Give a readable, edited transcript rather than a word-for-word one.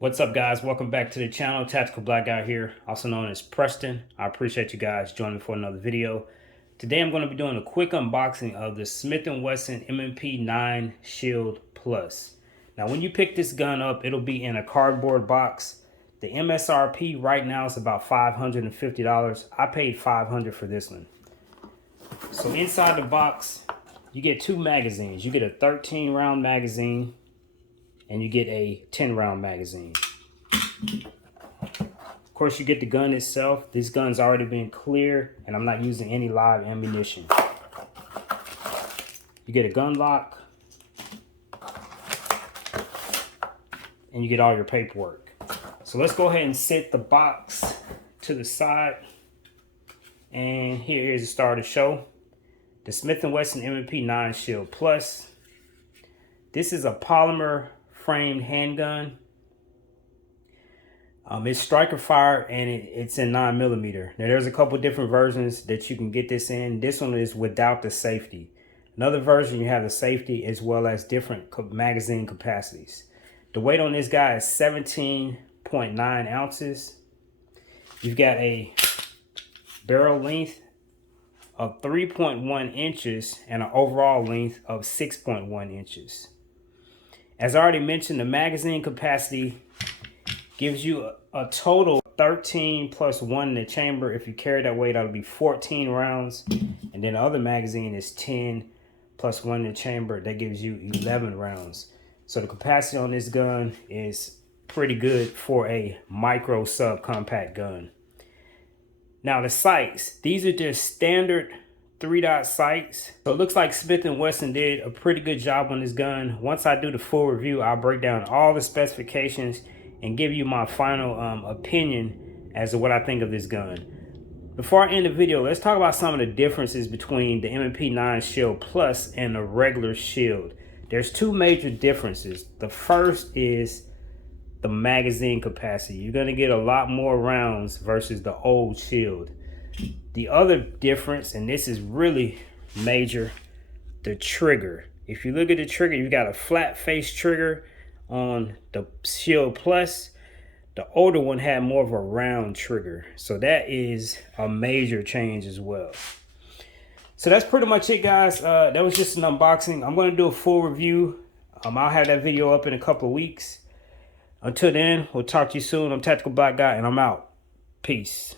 What's up, guys? Welcome back to the channel. Tactical Black Guy here, also known as Preston. I appreciate you guys joining me for another video. Today I'm going to be doing a quick unboxing of the Smith & Wesson M&P 9 Shield Plus. Now when you pick this gun up, it'll be in a cardboard box. The MSRP right now is about $550. I paid $500 for this one. So inside the box, you get two magazines. You get a 13 round magazine and you get a 10 round magazine. Of course, you get the gun itself. This gun's already been cleared and I'm not using any live ammunition. You get a gun lock and you get all your paperwork. So let's go ahead and set the box to the side. And here is the start of the show. The Smith & Wesson M&P 9 Shield Plus. This is a polymer framed handgun. It's striker fire and it's in 9mm. Now there's a couple different versions that you can get this in. This one is without the safety. Another version you have the safety as well as different magazine capacities. The weight on this guy is 17.9 ounces. You've got a barrel length of 3.1 inches and an overall length of 6.1 inches. As I already mentioned, the magazine capacity gives you a total 13 plus 1 in the chamber. If you carry that weight, that'll be 14 rounds. And then the other magazine is 10 plus 1 in the chamber. That gives you 11 rounds. So the capacity on this gun is pretty good for a micro subcompact gun. Now the sights, these are just standard 3-dot sights. So it looks like Smith & Wesson did a pretty good job on this gun. Once I do the full review, I'll break down all the specifications and give you my final opinion as to what I think of this gun. Before I end the video, let's talk about some of the differences between the M&P 9 Shield Plus and the regular Shield. There's two major differences. The first is the magazine capacity. You're gonna get a lot more rounds versus the old Shield. The other difference, and this is really major, the trigger. If you look at the trigger, you got a flat face trigger on the Shield Plus. The older one had more of a round trigger. So that is a major change as well. So that's pretty much it, guys. That was just an unboxing. I'm going to do a full review. I'll have that video up in a couple of weeks. Until then, we'll talk to you soon. I'm Tactical Black Guy, and I'm out. Peace.